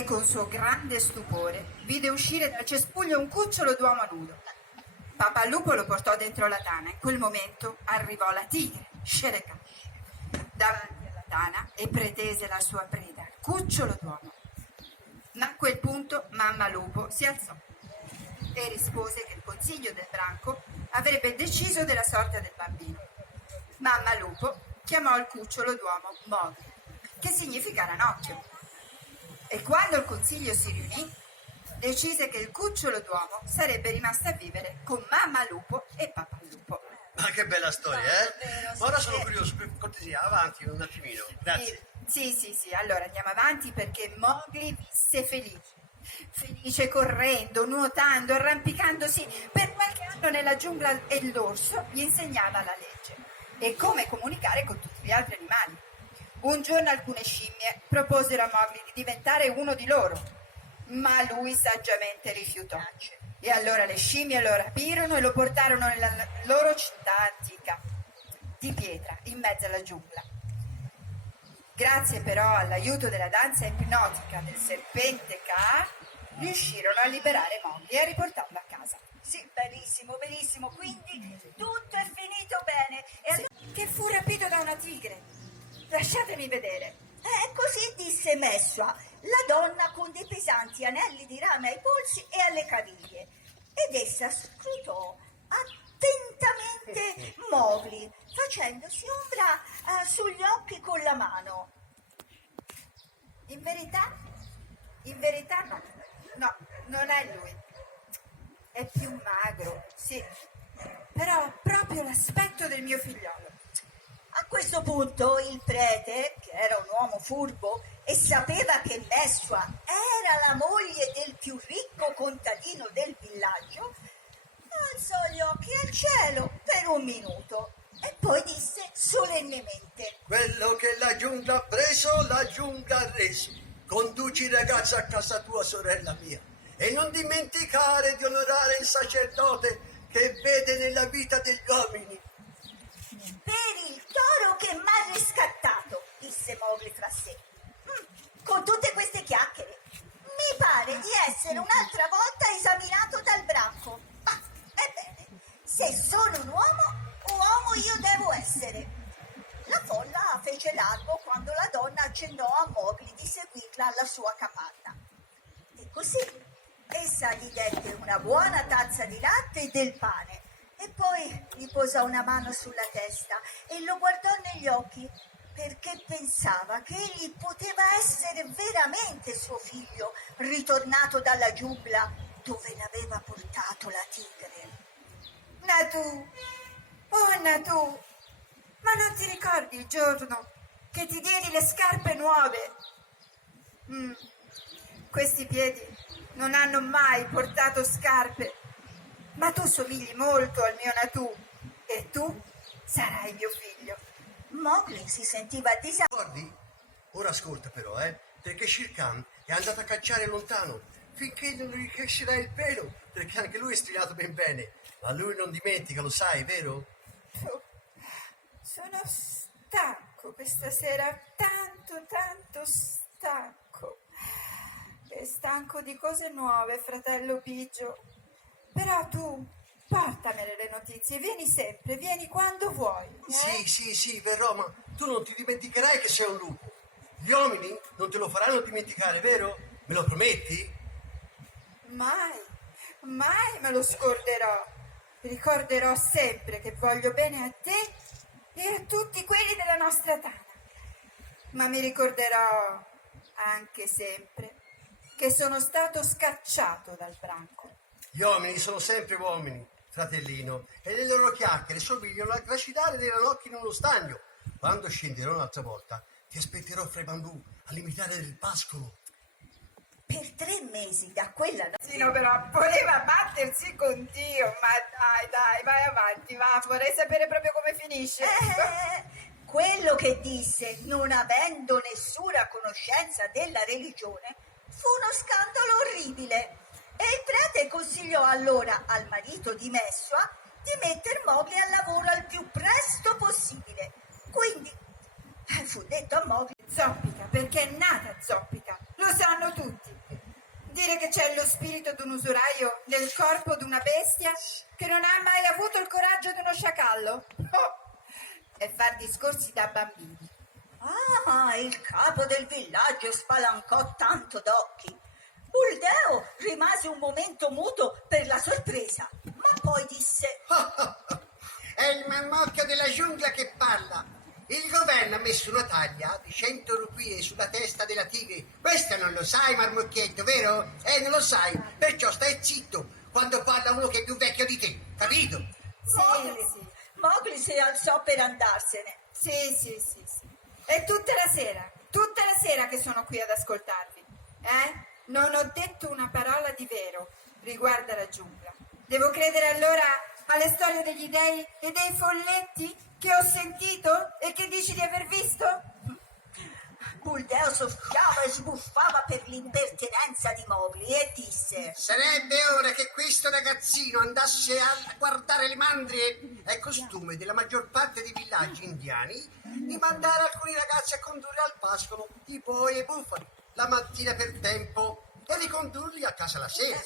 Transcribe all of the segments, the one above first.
e con suo grande stupore vide uscire dal cespuglio un cucciolo d'uomo nudo. Pappalupo lo portò dentro la tana. In quel momento arrivò la tigre, Shere Khan, davanti alla tana e pretese la sua preda, il cucciolo d'uomo. Ma a quel punto mamma lupo si alzò e rispose che il consiglio del branco avrebbe deciso della sorte del bambino. Mamma lupo chiamò il cucciolo d'uomo Mowgli, che significa ranocchio, e quando il consiglio si riunì decise che il cucciolo d'uomo sarebbe rimasto a vivere con mamma lupo e papà lupo. Ma che bella storia, eh? Ma ora sono curioso, per cortesia, avanti un attimino, grazie. Sì, allora andiamo avanti perché Mowgli visse felice correndo, nuotando, arrampicandosi. Per qualche anno nella giungla e l'orso gli insegnava la legge e come comunicare con tutti gli altri animali. Un giorno alcune scimmie proposero a Mowgli di diventare uno di loro, ma lui saggiamente rifiutò. E allora le scimmie lo rapirono e lo portarono nella loro città antica di pietra in mezzo alla giungla. Grazie però all'aiuto della danza ipnotica del serpente Kaa, riuscirono a liberare Mowgli e a riportarlo a casa. Sì, benissimo, quindi tutto è finito bene. E allora... Che fu rapito da una tigre. Lasciatemi vedere. Così disse Messua, la donna con dei pesanti anelli di rame ai polsi e alle caviglie. Ed essa scrutò attentamente Mowgli, facendosi ombra sugli occhi con la mano. In verità no, non è lui. È più magro, sì, però ha proprio l'aspetto del mio figliolo. A questo punto il prete, che era un uomo furbo e sapeva che Messua era la moglie del più ricco contadino del villaggio, alzò gli occhi al cielo per un minuto e poi disse solennemente: Quello che la giungla ha preso, la giungla ha reso. Conduci il ragazzo a casa tua, sorella mia, e non dimenticare di onorare il sacerdote che vede nella vita degli uomini. Per il toro che m'ha riscattato, disse Mowgli fra sé. Con tutte queste chiacchiere mi pare di essere un'altra volta esaminato dal branco. Ma ebbene, se sono un uomo io devo essere. La folla fece largo quando la donna accennò a Mowgli di seguirla alla sua capanna. E così essa gli dette una buona tazza di latte e del pane, e poi gli posò una mano sulla testa e lo guardò negli occhi, perché pensava che egli poteva essere veramente suo figlio, ritornato dalla giungla dove l'aveva portato la tigre. Natu, ma non ti ricordi il giorno che ti diedi le scarpe nuove? Questi piedi non hanno mai portato scarpe, ma tu somigli molto al mio Natu e tu sarai mio figlio. Mowgli si sentiva disagio. Ricordi? Ora ascolta però, perché Shere Khan è andato a cacciare lontano finché non gli crescerà il pelo, perché anche lui è striato ben bene, ma lui non dimentica, lo sai, vero? Sono stanco questa sera, tanto stanco. E stanco di cose nuove, fratello Bigio. Però tu portamele le notizie, vieni quando vuoi. Sì, verrò, ma tu non ti dimenticherai che sei un lupo. Gli uomini non te lo faranno dimenticare, vero? Me lo prometti? Mai me lo scorderò. Ricorderò sempre che voglio bene a te e a tutti quelli della nostra tana. Ma mi ricorderò anche sempre che sono stato scacciato dal branco. Gli uomini sono sempre uomini, fratellino, e le loro chiacchiere somigliano al gracidare dei ranocchi in uno stagno. Quando scenderò un'altra volta, ti aspetterò fra i bambù a limitare del pascolo. Per 3 mesi da quella notte. Sì, no, però voleva battersi con Dio. Ma dai, vai avanti, va. Vorrei sapere proprio come finisce. Quello che disse, non avendo nessuna conoscenza della religione, fu uno scandalo orribile. E il prete consigliò allora al marito di Messua di metter Mowgli al lavoro al più presto possibile. Quindi fu detto a Mowgli: Zoppica, perché è nata zoppica. lo sanno tutti. Dire che c'è lo spirito di un usuraio nel corpo di una bestia che non ha mai avuto il coraggio di uno sciacallo. Oh, e far discorsi da bambini. Ah, il capo del villaggio spalancò tanto d'occhi. Buldeo rimase un momento muto per la sorpresa, ma poi disse: È il mammocchio della giungla che parla. Il governo ha messo una taglia di 100 rupie sulla testa della tigre. Questo non lo sai, marmocchietto, vero? Non lo sai, perciò stai zitto quando parla uno che è più vecchio di te, capito? Sì. Mowgli si alzò per andarsene. Sì. E tutta la sera che sono qui ad ascoltarvi, non ho detto una parola di vero riguardo alla giungla. Devo credere allora alle storie degli dei e dei folletti che ho sentito e che dici di aver visto? Buldeo soffiava e sbuffava per l'impertinenza di Mowgli e disse: Sarebbe ora che questo ragazzino andasse a guardare le mandrie. È costume della maggior parte dei villaggi indiani di mandare alcuni ragazzi a condurre al pascolo i boi e i bufali la mattina per tempo e ricondurli a casa la sera,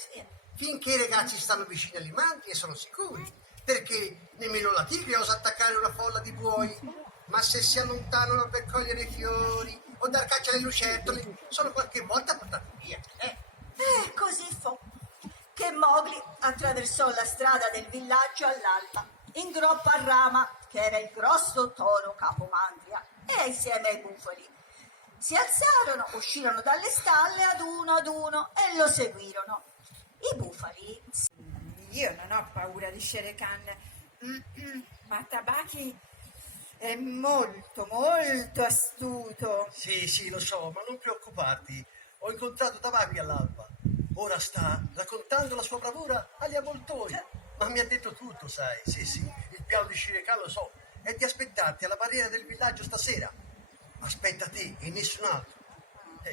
finché i ragazzi stanno vicini alle mandrie e sono sicuri, perché nemmeno la tigre osa attaccare una folla di buoi, ma se si allontanano per cogliere i fiori o dar caccia alle lucertole sono qualche volta portati via. E così fu che Mowgli attraversò la strada del villaggio all'alba, in groppa a Rama, che era il grosso toro capomandria, e insieme ai bufali. Si alzarono, uscirono dalle stalle ad uno e lo seguirono. I bufali... Io non ho paura di Shere Khan, ma Tabaki è molto astuto. Sì, lo so, ma non preoccuparti. Ho incontrato Tabaki all'alba. Ora sta raccontando la sua bravura agli avvoltoi. Ma mi ha detto tutto, sai. Sì, il piano di Shere Khan lo so. È di aspettarti alla barriera del villaggio stasera. Aspetta te e nessun altro.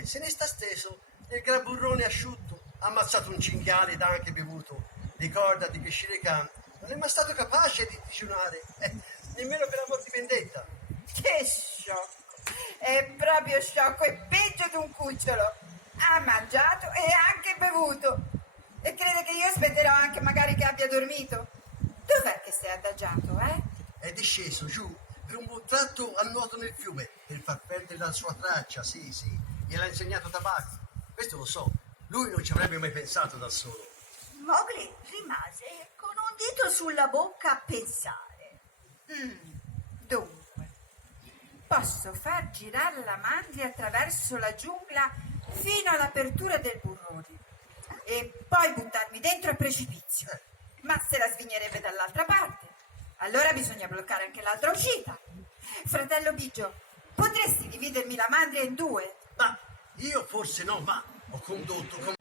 Se ne sta steso nel gran burrone asciutto. Ha ammazzato un cinghiale ed ha anche bevuto. Ricordati che Shere Khan non è mai stato capace di digiunare, nemmeno per amor di vendetta. Che sciocco! È proprio sciocco, è peggio di un cucciolo. Ha mangiato e ha anche bevuto. E crede che io aspetterò anche magari che abbia dormito? Dov'è che sei adagiato, È disceso giù per un buon tratto a nuoto nel fiume per far perdere la sua traccia, sì. Gliel'ha insegnato Tabaki. Questo lo so, lui non ci avrebbe mai pensato da solo. Mowgli rimase con un dito sulla bocca a pensare. Dunque, posso far girare la mandria attraverso la giungla fino all'apertura del burrone e poi buttarmi dentro al precipizio. Ma se la svignerebbe dall'altra parte, allora bisogna bloccare anche l'altra uscita. Fratello Bigio, potresti dividermi la mandria in due? Ma io forse no, ma ho condotto con...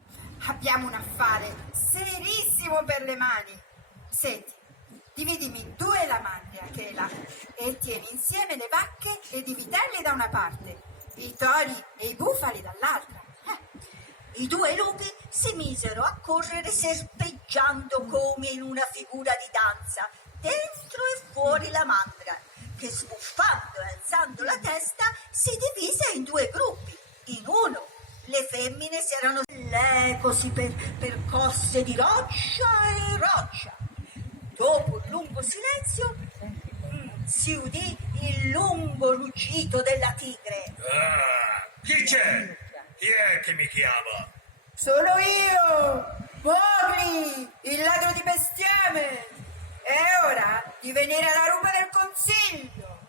Abbiamo un affare serissimo per le mani. Senti, dividimi in due la mandria che è là e tieni insieme le vacche ed i vitelli da una parte, i tori e i bufali dall'altra. I due lupi si misero a correre serpeggiando come in una figura di danza, dentro e fuori la mandria, che sbuffando e alzando la testa si divise in due gruppi. In uno le femmine si erano così percosse di roccia e roccia. Dopo un lungo silenzio si udì il lungo ruggito della tigre. Chi c'è? Chi è che mi chiama? Sono io, Mowgli, il ladro di bestiame. È ora di venire alla rupa del consiglio.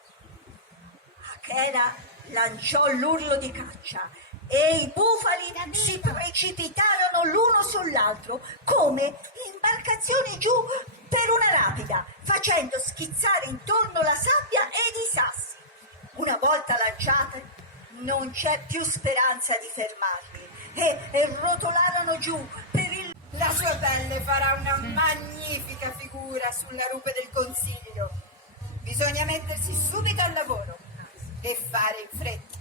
Akela lanciò l'urlo di caccia e i bufali si precipitarono l'uno sull'altro come imbarcazioni giù per una rapida, facendo schizzare intorno la sabbia ed i sassi. Una volta lanciate, non c'è più speranza di fermarli e rotolarono giù per il... La sua pelle farà una magnifica figura sulla rupe del consiglio. Bisogna mettersi subito al lavoro e fare in fretta.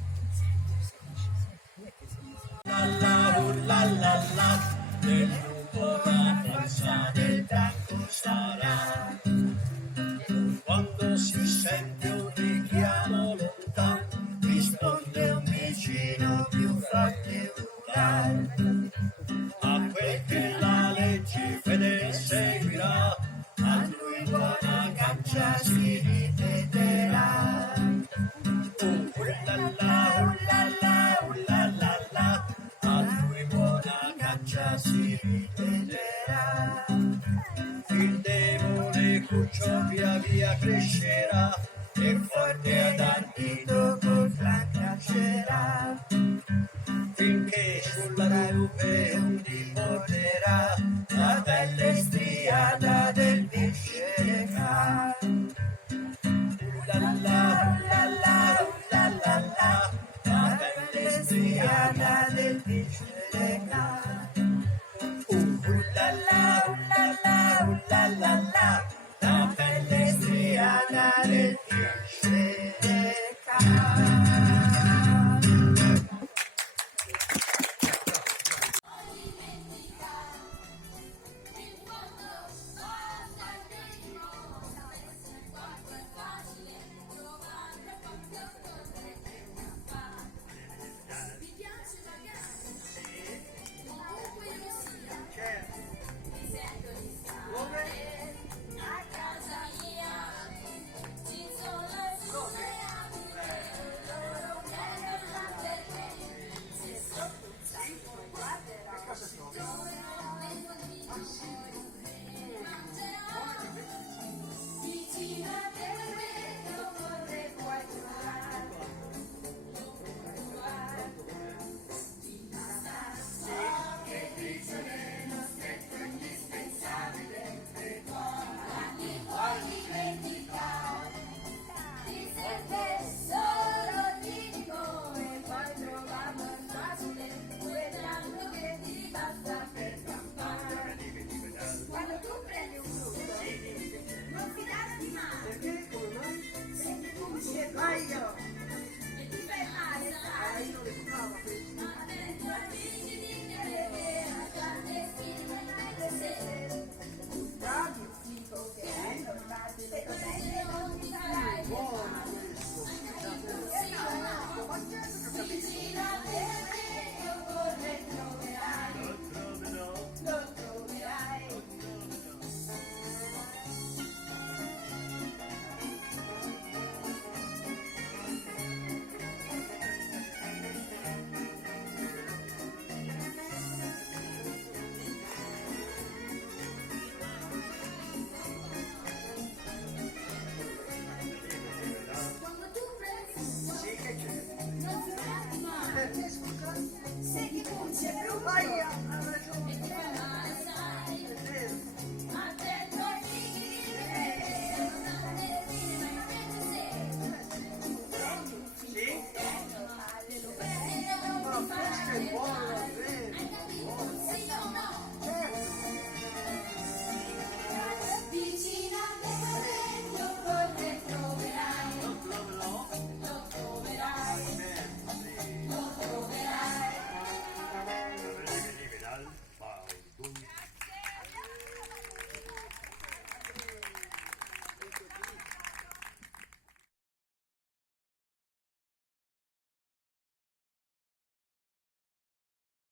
Nel lupo la forza del branco sarà. Quando si sente un richiamo lontano, risponde un vicino più forte. caccia si ripeterà. La, a lui buona caccia si ripeterà. Il demone cuccio via via crescerà e forte ad ardito col clan caccerà, finché sulla rupe un porterà